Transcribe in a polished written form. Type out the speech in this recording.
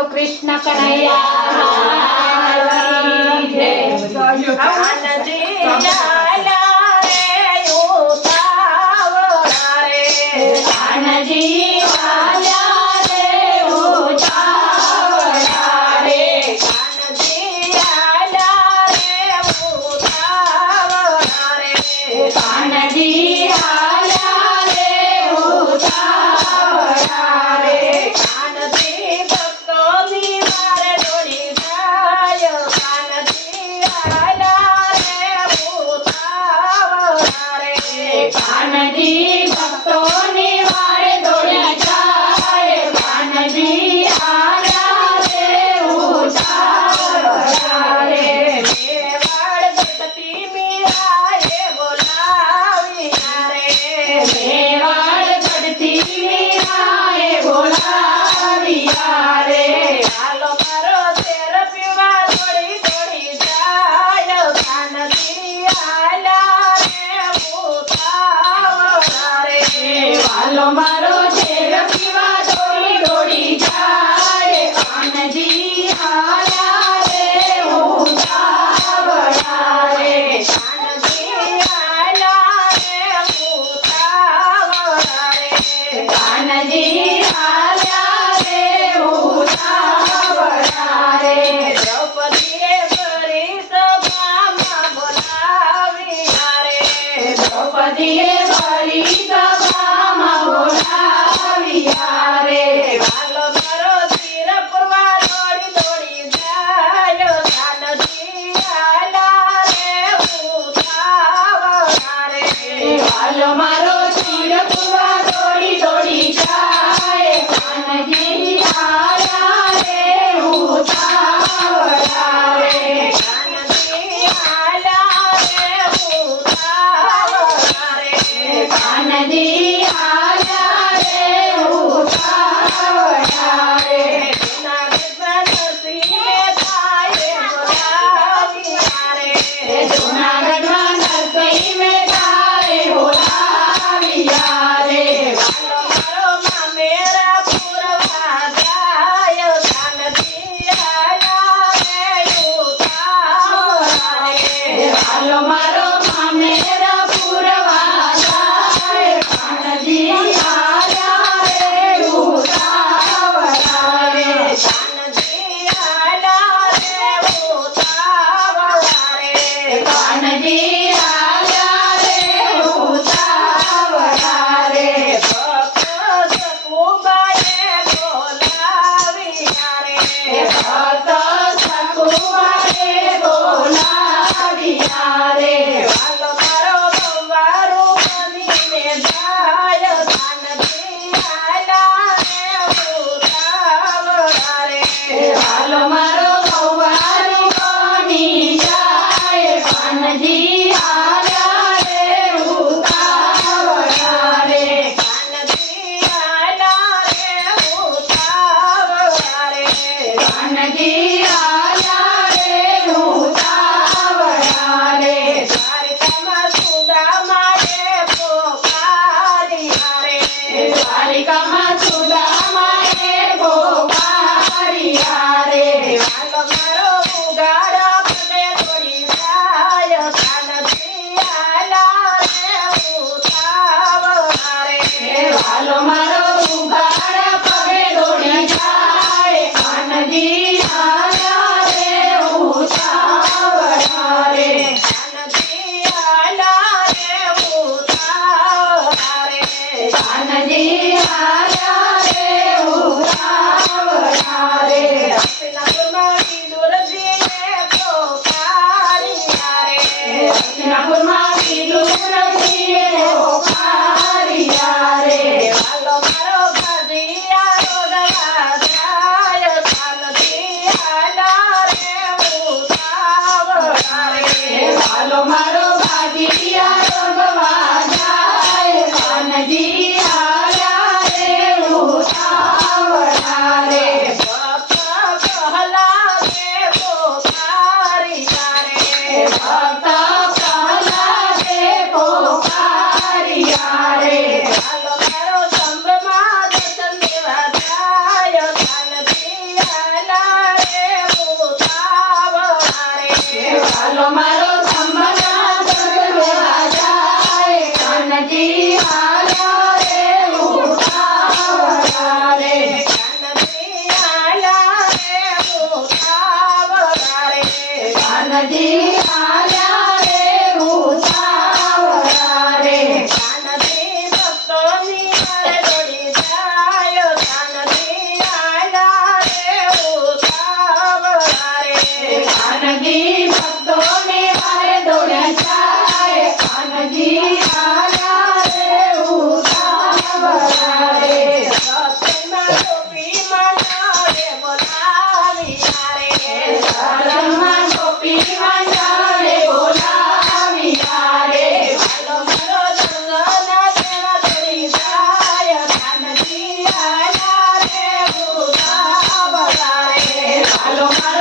कृष्ण कन्हैया कानजी लाला रे उतावळा रे कानजी लाला रे उतावळा रे कानजी लाला रे उतावळा रे कानजी लाला रे उतावळा रे कानजी भक्तोनी मारे डोली जाय कानजी लाला रे उतावळा रे कानजी भक्तोनी मारे डोली जाय कानजी लाला रे उतावळा रे मेवाड़ गणपति मीराए बोलाविया रे मेवाड़ गणपति मीराए बोलाविया रे हालो मारो तेर पीवा दौड़ी दौड़ी जाय कानजी लाला रे उतावळा रे हालो मारो तेर पीवा दौड़ी दौड़ी जाय कानजी लाला रे उतावळा रे कानजी लाला रे उतावळा रे कानजी लाला रे उतावळा વાલો મારો